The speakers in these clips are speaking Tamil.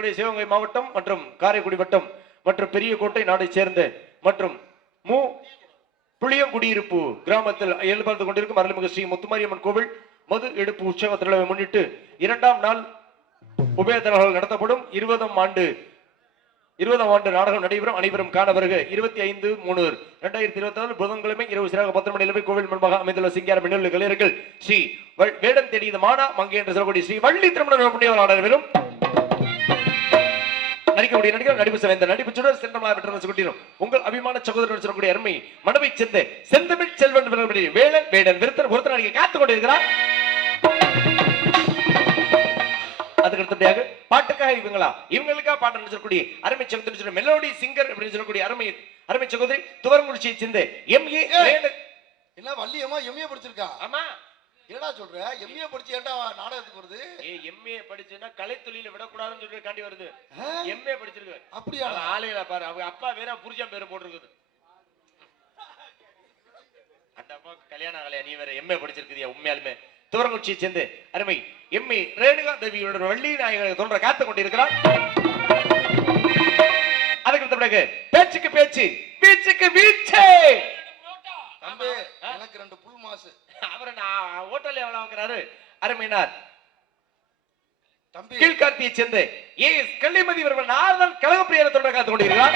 சொல்லக்கூடிய சிவகங்கை மாவட்டம் மற்றும் காரைக்குடி வட்டம் மற்றும் பெரியகோட்டை நாடை சேர்ந்த மற்றும் புளியங்குடியிருப்பு கிராமத்தில் இயல்பார்த்து கொண்டிருக்கும் அருள்மிகு ஸ்ரீ முத்துமாரியம்மன் கோவில் மது எடுப்பு உற்சவ திருவிழாவை முன்னிட்டு 2ஆம் நாள் உபயத்தனர்கள் நடத்தப்படும் 20ஆம் ஆண்டு நாடகம் நடைபெறும். அனைவரும் காண வருக. 25/3/2024 புதன்கிழமை இரவு சிறாக 10 மணி அளவில் கோவில் முன்பாக அமைந்துள்ள சிங்கார மின்னல் கலைஞர்கள் ஸ்ரீ வேடம் தேடியது மானா மங்கை என்று சொல்லக்கூடிய ஸ்ரீ வள்ளி திருமண புண்ணியவாளர் வெறும் நடிக்கக்கூடிய நடிகர் நடிப்பு சேர்ந்த நடிப்பு சுடர் சென்றமாக பெற்று கொண்டிரும் உங்கள் அபிமான சகோதரர் சொல்லக்கூடிய அருமை மனவை சேர்ந்த செந்தமிழ் செல்வன் வேலன் வேடன் விருத்தர் ஒருத்தர் நடிகை காத்துக் கொண்டிருக்கிறார். அதுக்கு அடுத்தபடியாக பாட்டுக்காக இவங்களுக்காக பாட்டு நினைச்சக்கூடிய அருமை சகோதரி மெலோடி சிங்கர் அப்படின்னு சொல்லக்கூடிய அருமை சகோதரி துவரங்குறிச்சியை சேர்ந்த எம்ஏ என்ன வள்ளியம்மா எம்ஏ படிச்சிருக்கா? ஆமா. என்னடா சொல்ற? எம்ஏ படிச்சு ஏன்டா நாடகத்துக்கு வருது? எம்ஏ படிச்சுன்னா கலைத்தொழில விடக்கூடாதுன்னு சொல்லி காண்டி வருது. எம்ஏ படிச்சிருக்கு. அப்படியா? ஆலையில பாரு, அவங்க அப்பா வேற புருஷன் பேரு போட்டிருக்குது. அந்த அப்பா கல்யாணம் ஆகலையா, நீ வேற எம்ஏ படிச்சிருக்குதியா? உண்மையாலுமே துவரங்குறிச்சியை சேர்ந்து அருமை எம்ஏ ரேணுகா தேவியோட வள்ளி நாயகர் தோன்ற காத்துக் கொண்டிருக்கிறார். அதுக்கு பிறகு பேச்சுக்கு பேச்சு வீச்சுக்கு வீச்சு. எனக்கு 2 புல் மாசு. அவரை நான் ஹோட்டல்ல எவ்வளவு வாங்குறாரு அருமையினார் தம்பி கீழ்கார்த்தியை சேர்ந்து ஏஎஸ் கள்ளிமதி அவர்கள் நார்தான் கழகப்பிரியரை தொடர காத்துக் கொண்டிருக்கிறார்.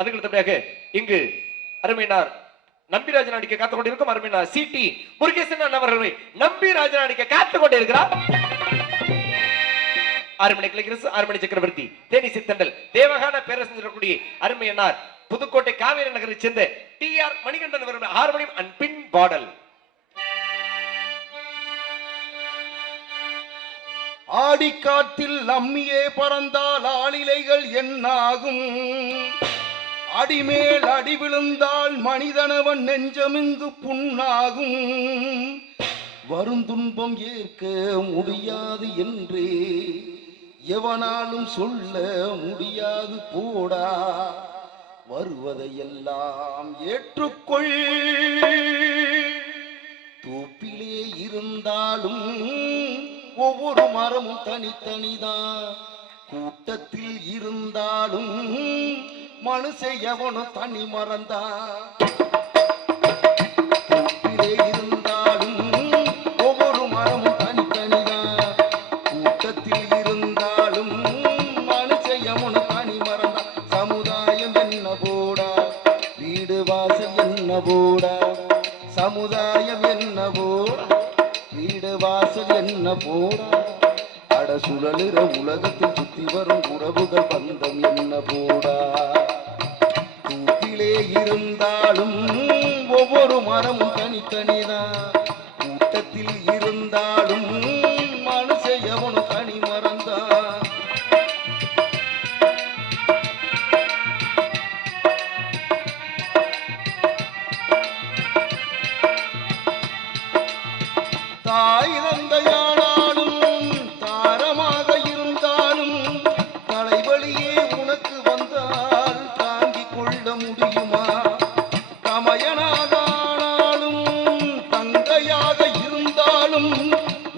அதுக்கு பிறகு இங்கு அருமையினார் நம்பிராஜன் அடிக்க காத்துக் கொண்டிருக்கும் அருமையினார் சிடி முருகேசன் அவர்களை நம்பிராஜன் அடிக்க காத்துக் கொண்டிருக்கிறார். 6 மணி கிளகிரசு 6 மணி சக்கரவர்த்தி தேனி சித்தண்டல் தேவகான பேரரசு சொல்லக்கூடிய அருமையினார் புதுக்கோட்டை காவேரி நகரை சேர்ந்த டிஆர் மணிகண்டன் அவர்கள் ஹார்மோனியம் அண்ட் பின் பாடல். ஆடிக்காட்டில் அம்மியே பறந்தால் ஆளிலைகள் என்னாகும், அடிமேல் அடி விழுந்தால் மனிதனவன் நெஞ்சமிங்கு புண்ணாகும், வருந்துன்பம் ஏற்க முடியாது என்று எவனாலும் சொல்ல முடியாது போடா, வருவதையெல்லாம் ஏற்றுக்கொள், தூப்பிலே இருந்தாலும் ஒவ்வொரு மரமும் தனித்தனிதான், கூட்டத்தில் இருந்தாலும் மனுஷன் எவனும் தனி மறந்தான், தூப்பிலே இருந்தாலும் ஒவ்வொரு மரமும் தனித்தனிதான், கூட்டத்தில் இருந்தாலும் மனுஷன் எவனும் தனி மறந்தான், சமுதாயம் என்ன போடா, வீடு வாசல் என்ன போடா, சமுதாயம் என்ன போடா, வீடு வாசல் என்ன போடா, அட சுழலுற உலகத்தில் சுத்தி வரும் உறவுகள் பந்தம் என்ன போடா, கூட்டிலே இருந்தாலும் ஒவ்வொரு மரமும் தனித்தனிதான், கூட்டத்தில் இருந்தாலும் மனுஷ எவனும் தனி மறந்தான். தாய் தந்தையானாலும் தாரமாக இருந்தாலும் தலைவலியே உனக்கு வந்தால் தாங்கிக் கொள்ள முடியுமா, தமையனாகானாலும் தங்கையாக இருந்தாலும்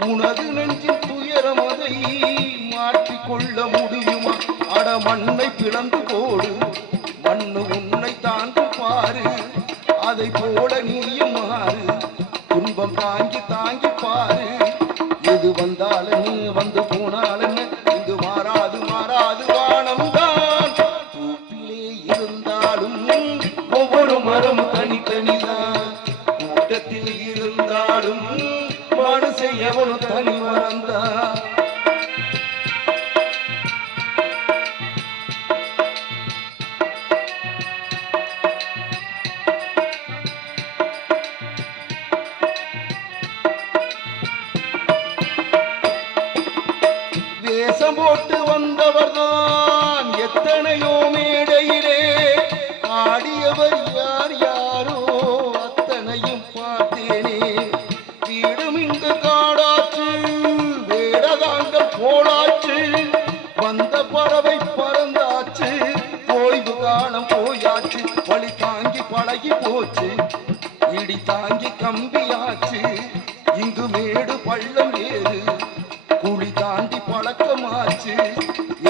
உனது நெஞ்சின் துயரம் அதை மாற்றிக்கொள்ள முடியுமா, அட மண்ணை பிளந்து போடு, மண்ணு உன்னை தாங்கும் பாரு, அதை போல நீயும் மாறு, துன்பம் தாங்கி தாங்கி பாரு, எது வந்தாலும் வந்து போனாலும் இங்கு மாறாது மாறாது வானம்தான், தூப்பிலே இருந்தாலும் ஒவ்வொரு மரம் தனித்தனிதான், கூட்டத்தில் இருந்தாலும் மனுஷன் எவனும் தனி மறந்தான். வேஷம் போட்டு வந்தவர்தான் எத்தனையோ மேடையிலே ஆடியவர் யார் யாரோ அத்தனையும் பார்த்தேனே, வீடும் இங்கு காடாச்சு வேடதாங்கள் போலாச்சு, வந்த பறவை பறந்தாச்சு ஓய்வு காலம் போயாச்சு, வழி தாங்கி பழகி போச்சு இடி தாங்கி கம்பியாச்சு, இங்கு மேடு பள்ளம் வேறு குழி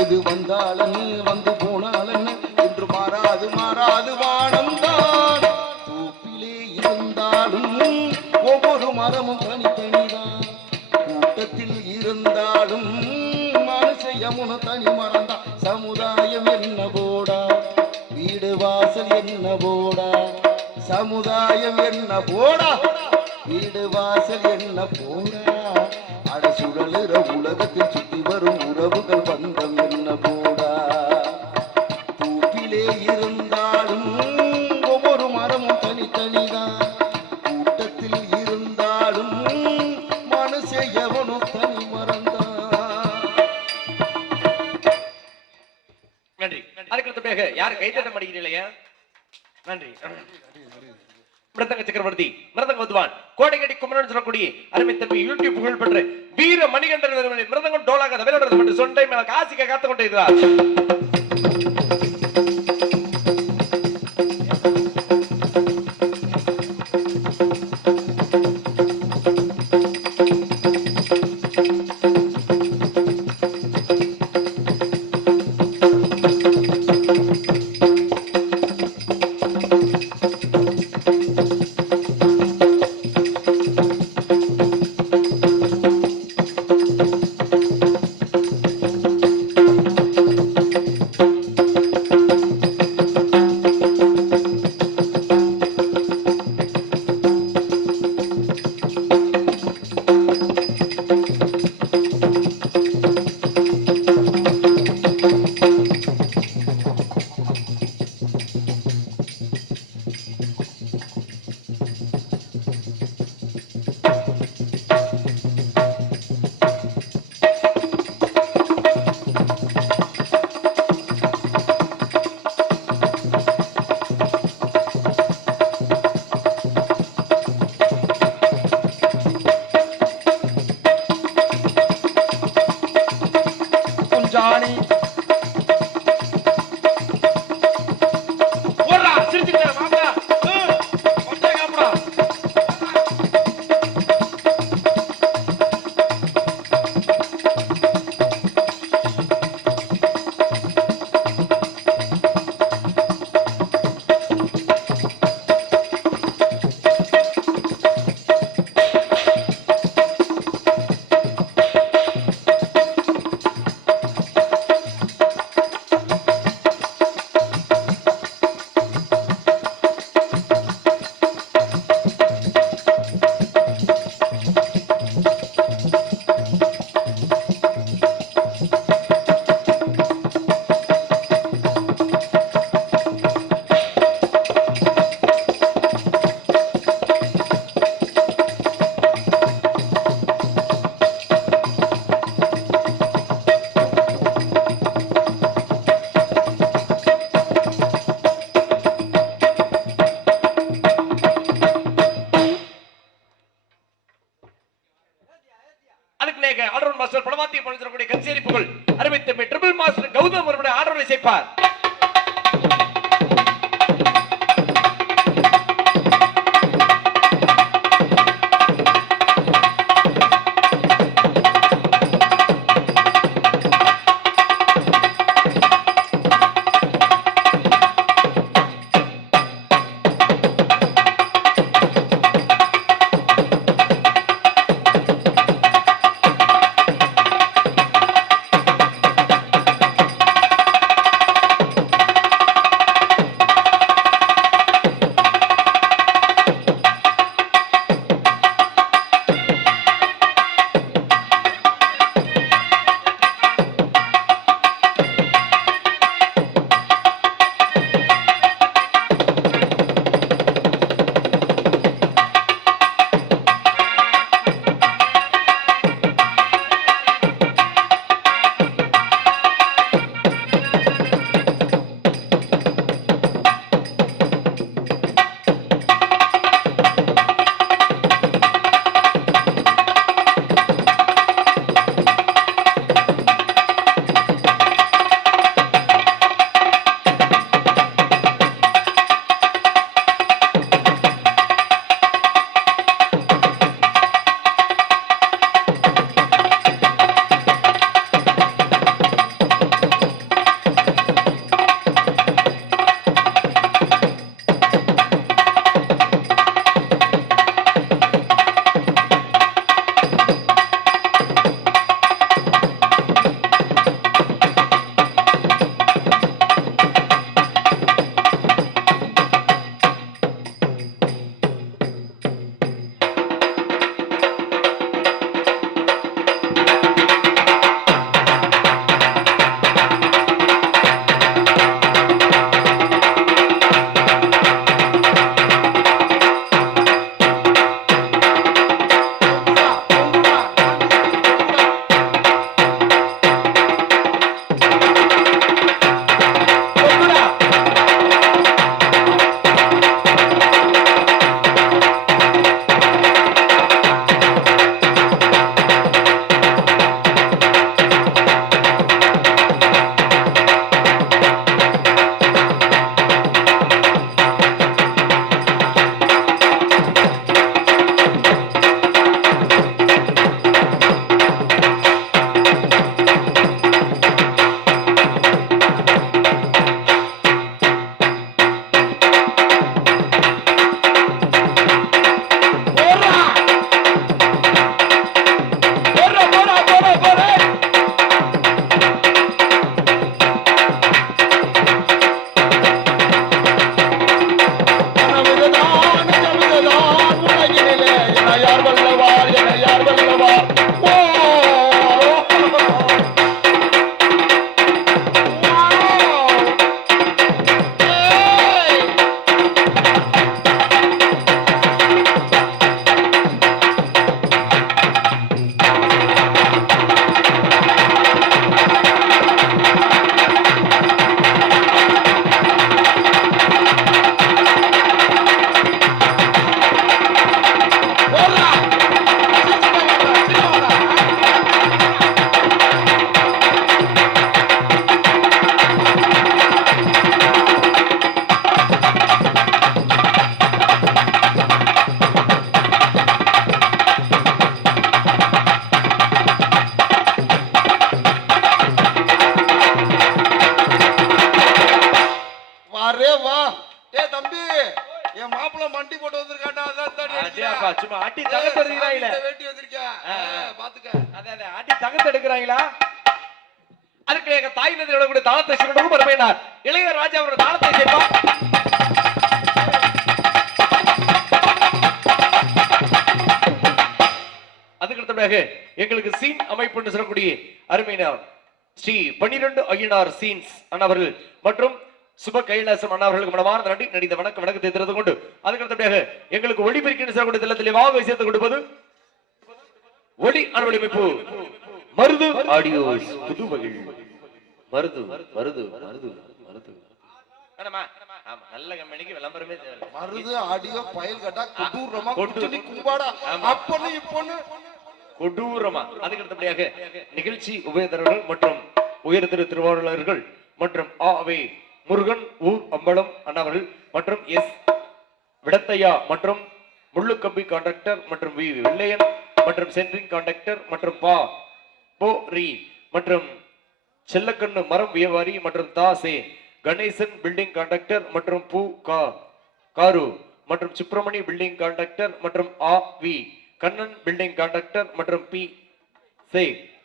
எது வந்தாலும் வந்து போனாலும் என்று மாறாது மாறாது வானம்தான். தோப்பிலே இருந்தாலும் ஒவ்வொரு மரமும் தனித்தனிதான். கூட்டத்தில் இருந்தாலும் மனுஷயமுன தனி மறந்தான். சமுதாயம் என்ன போடா, வீடு வாசல் என்ன போடா, சமுதாயம் என்ன போடா, வீடு வாசல் என்ன போடா. அட சுழலுற உலகத்தில் சுத்தி வரும் உறவுகள் பந்தம் என்ன போடா. தூப்பிலே இருந்தாலும் ஒவ்வொரு மரமும் தனித்தனிதான். கூட்டத்தில் இருந்தாலும் மனுஷ எவனும் தனி மறந்தான். நன்றி. அதுக்கு பிறகு யாரு கைத்தட்ட மாட்டேங்கிறீங்களா? நன்றி. மிருதங்க சக்கரவர்த்தி, மிருதங்க வித்வான், கோடைகடி குமரன் சொல்லக்கூடிய அருமை தம்பி யூடியூப் புகழ் பெற்ற வீர மணிகண்டன் மிருதங்கம் டோலாக தமிழோட மட்டும் சொண்டை மேல காசிக்க காத்து கொண்டு இருக்கிறார். ஜானி ஓடுறா சிரிச்சுக்கிட்டே மாமா ஒட்டே காப்புடா. ஆர்டர் மாஸ்டர் படமாத்தி பணிச்சிருக்கக்கூடிய கச்சேரி புகழ் அருமை தம்பி ட்ரிபிள் மாஸ்டர் கௌதம் அவருடைய ஆர்டரை சேர்ப்பார். இருக்கிறாங்களா? அதுக்கு எங்க தாய் நதியோட கூட தாளத்தை சிறனும் பெருமையினார் இளையராஜா அவரோட தாளத்தை சேர்ப்பார். அதுக்கு அடுத்தபடியாக எங்களுக்கு சீன் அமைப்புன்னு சொல்லக்கூடிய அருமையினார் ஸ்ரீ 12 ஐயனார் சீன்ஸ் அண்ணாவர்கள் மற்றும் சுப கைலாசம் அண்ணாவர்களுக்கு மனமார்ந்த நன்றி. நடித்த வணக்கத்தை தெரிந்து கொண்டு அதுக்கு அடுத்தபடியாக எங்களுக்கு ஒளிபெருக்கின்னு சொல்லக்கூடிய தளத்திலே வாக சேர்த்து கொடுப்பது ஒளி அனுவலிமைப்பு மருது ஆடியோஸ் புதுவகில் மருது மருது மருது மருது நல்ல கம்பெனிக்கு விளம்பரமே தேவை. மருது ஆடியோ பயல் கட்டா கொடூரமா கொட்டுனி கும்பாடா அப்பன்னு இப்பன்னு கொடூரமா. அதுக்கு அடுத்தபடியாக நிகழ்ச்சி உபயதரர்கள் மற்றும் உயர் திருவாரூரர்கள் மற்றும் ஆவே முருகன் ஊர் அம்பலம் அண்ணாவர்கள் மற்றும் எஸ் விடத்தையா மற்றும் முள்ளுக்கம்பி கான்ட்ராக்டர் மற்றும் வி வெள்ளையன் மற்றும் சென்ட்ரிங் கான்ட்ராக்டர் மற்றும் பா போ ரி மற்றும் செல்லக்கண்ணு மரம் வியாபாரி மற்றும் தாசே கணேசன் பில்டிங் கான்ட்ராக்டர் மற்றும் பூ காரு மற்றும் சுப்பிரமணி பில்டிங் கான்ட்ராக்டர் மற்றும் ஆ வி கண்ணன் பில்டிங் கான்ட்ராக்டர் மற்றும் பி சே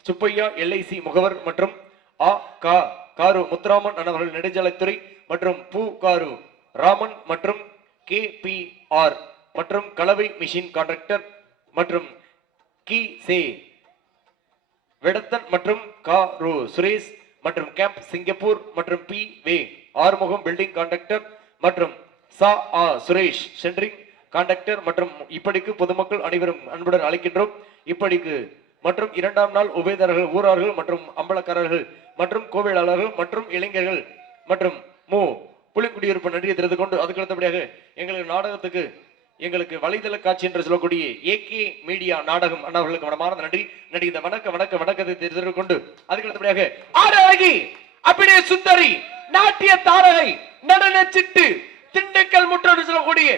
சுப்பையா எல்ஐசி முகவர் மற்றும் ஆ காரு முத்துராமன் அவர்கள் நெடுஞ்சாலைத்துறை மற்றும் பூ காரு ராமன் மற்றும் கே பி ஆர் மற்றும் கலவை மிஷின் கான்ட்ராக்டர் மற்றும் கி சே வெடத்தன் மற்றும் காரு சுரேஷ் மற்றும் கேம்ப் சிங்கப்பூர் மற்றும் பி வே ஆறுமுகம் பில்டிங் கான்ட்ராக்டர் மற்றும் சா ஆ சுரேஷ் சென்ட்ரிங் கான்ட்ராக்டர் மற்றும் இப்படிக்கு பொதுமக்கள் அனைவரும் அன்புடன் அழைக்கின்றோம். இப்படிக்கு மற்றும் இரண்டாம் நாள் உபயதாரர்கள் ஊரார்கள் மற்றும் அம்பலக்காரர்கள் மற்றும் கோவிலாளர்கள் மற்றும் இளைஞர்கள் மற்றும் புலிக்குடியிருப்பு நன்றியை தெரிந்து கொண்டு அதுக்கு அடுத்தபடியாக எங்களுக்கு நாடகத்துக்கு எங்களுக்கு வலைதள காட்சி என்று சொல்லக்கூடிய ஏகே மீடியா நாடகம் அண்ணாவர்களுக்கு மனமார்ந்த நன்றி. நடித்த வணக்கத்தை தெரிந்து கொண்டு அதுக்கு அடுத்தபடியாக ஆரோகி அப்படியே சுந்தரி நாட்டிய தாரகை நடன சிட்டு திண்டுக்கல் முற்றோடு சொல்லக்கூடிய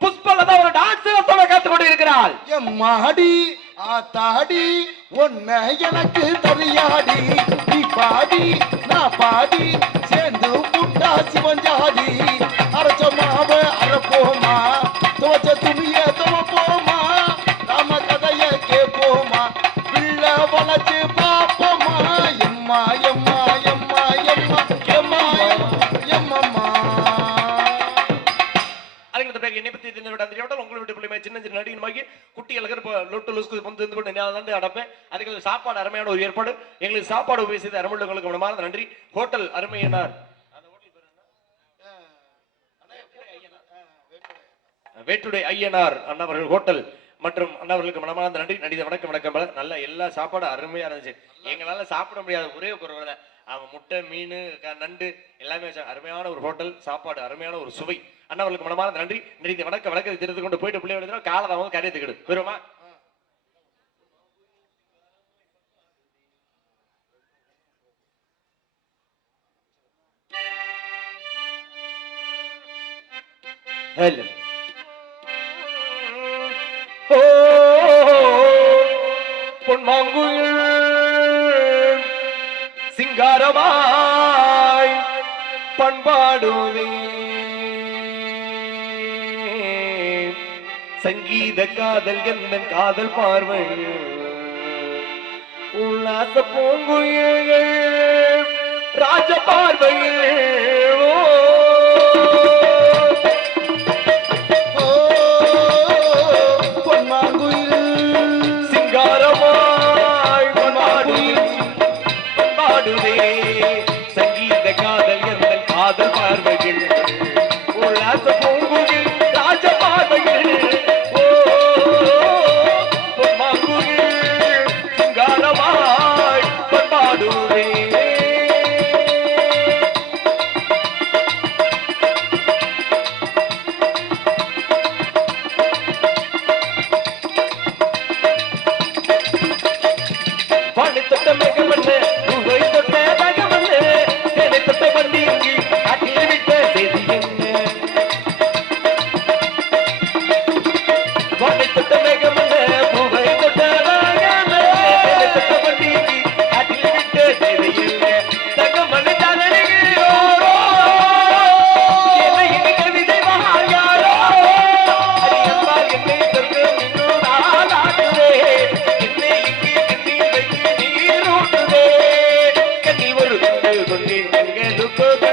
புஷ்பலதா ஒரு டான்ஸோட காத்துக் கொண்டு இருக்கிறாள். எம்மாடி ஆத்தாடி ஒன்ன எனக்கு தெரியாடி நீ பாடி நான் பாடி சேர்ந்து புட்டா சிவஞ்சாடி அரைச்ச மாவ அரைப்போமா துவச்ச துணிய துவப்போமா ராம கதைய கேட்போமா பிள்ளை வளர்ச்சி பாப்போமா எம்மா எம்மா எம்மா எம்மா எம்மா எம்மம்மா. என்னை பத்தி உங்களை விட்டு பிள்ளை சின்ன சின்ன நடிகமாகி குட்டி அடப்பேன். அதுக்கு சாப்பாடு அருமையான ஒரு ஏற்பாடு எங்களுக்கு சாப்பாடு உபயோகித்து அருமையுள்ளவங்களுக்கு மனமார்ந்த நன்றி. ஹோட்டல் அருமையினார் வேட்டுடை ஐயனார் அண்ணாவர்கள் ஹோட்டல் மற்றும் அண்ணாவர்களுக்கு மனமார்ந்த நன்றி. நடித்த வணக்கம் நல்ல எல்லா சாப்பாடும் அருமையா இருந்துச்சு. எங்களால சாப்பிட முடியாத ஒரே குறைவு அவன் முட்டை மீன் நண்டு எல்லாமே அருமையான ஒரு ஹோட்டல் சாப்பாடு அருமையான ஒரு சுவை. அண்ணாவர்களுக்கு மனமார்ந்த நன்றி. நடித்த வணக்கத்தை தெரிந்து கொண்டு போயிட்டு பிள்ளை காலதான் கரையத்துக்கிடு பெருமா. பொன்மாங்குயில் சிங்காரமாய் பண்பாடுவே சங்கீத காதல் எந்த காதல் பார்வை உல்லாச பூங்குயில்கள் ராஜ பார்வையில் சங்கீத காதல் எந்த காதல் பார்வைகள் உல்லாச பூங்குயில் ராஜ பார்வைகள் சிங்காரமாய் பண்பாடுவே. கொடு